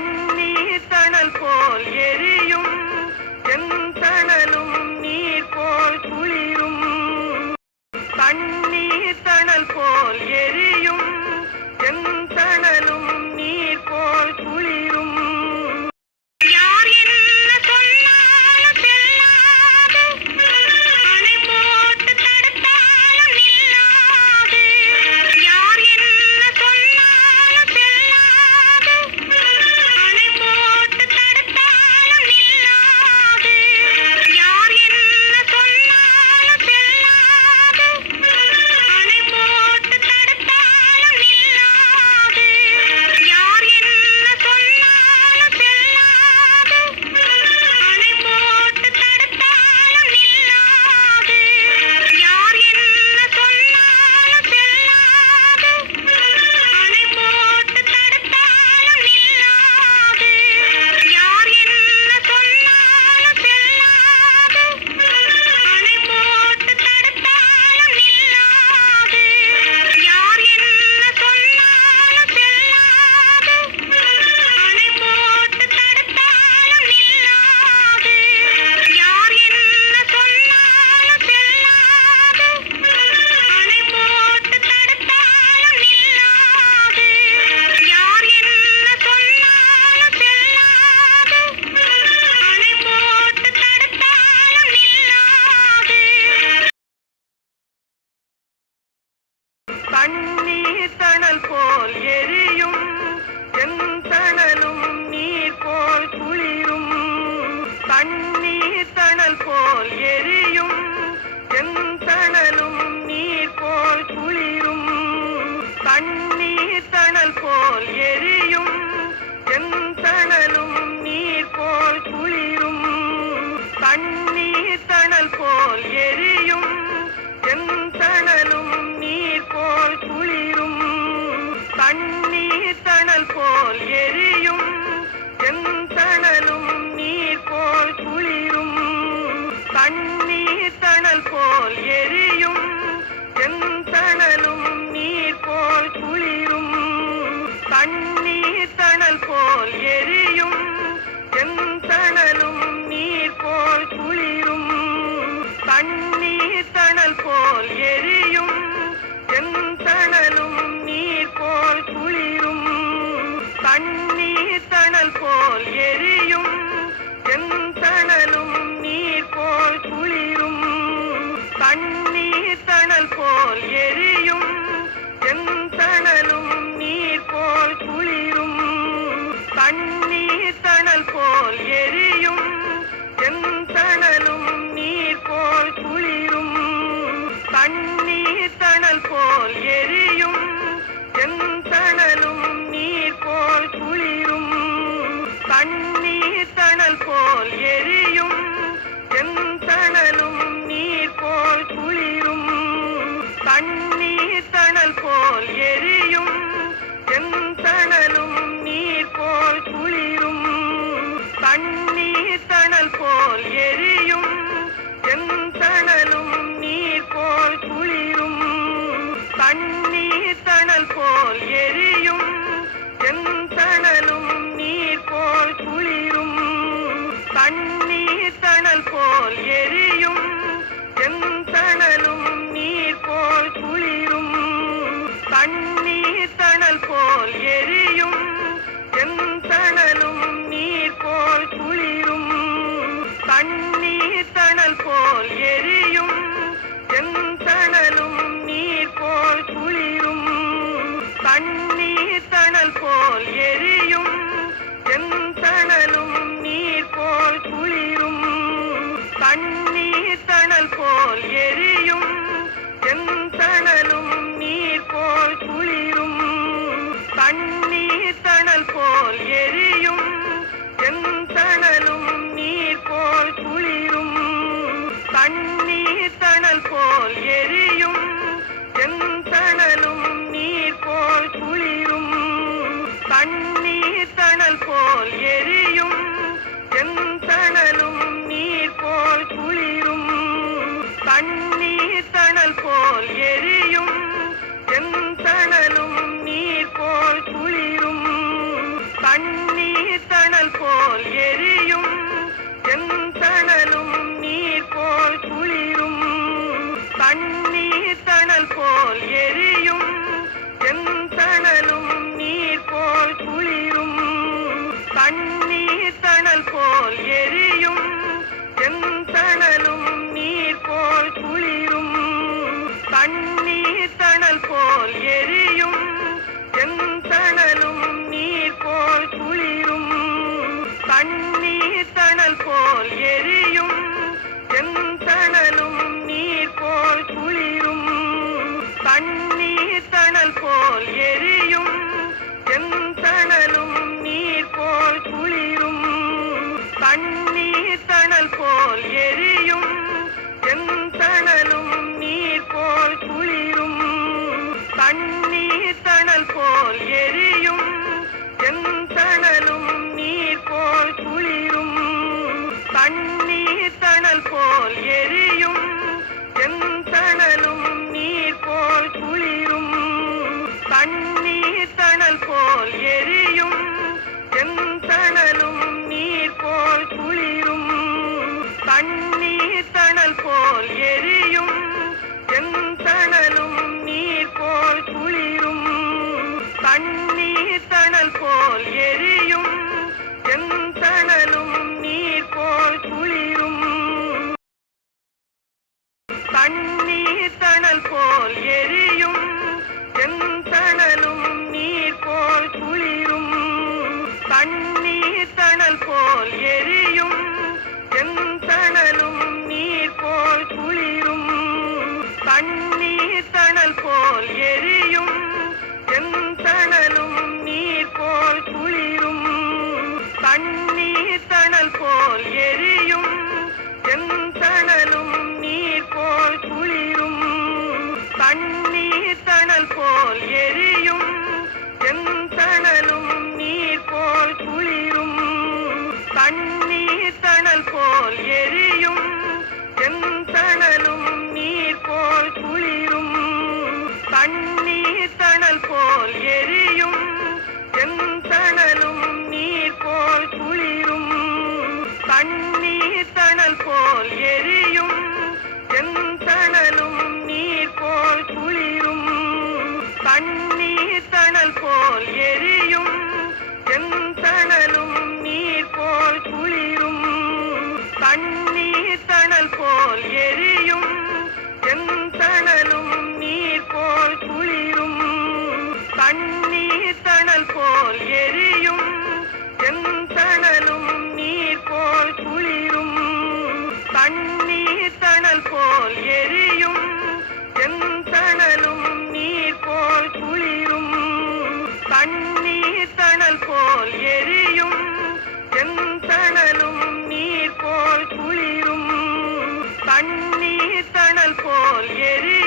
தண்ணீர் தணல் போல் எரியும். செந்தணலும் நீர் போல் குளிரும். தண்ணீர் தணல் போல் எரி அண்ணி தணல் போல் ஏ கண்ணீர் தணல் போல் ஏ one கண் கண் கண்ணீர் தணல் போல் எரியும். செந்தணலும் நீர் போல் குளிரும். கண்ணீர் தணல் போல் எரியும். செந்தணலும் நீர் போல் குளிரும். கண்ணீர் தணல் போல் எரி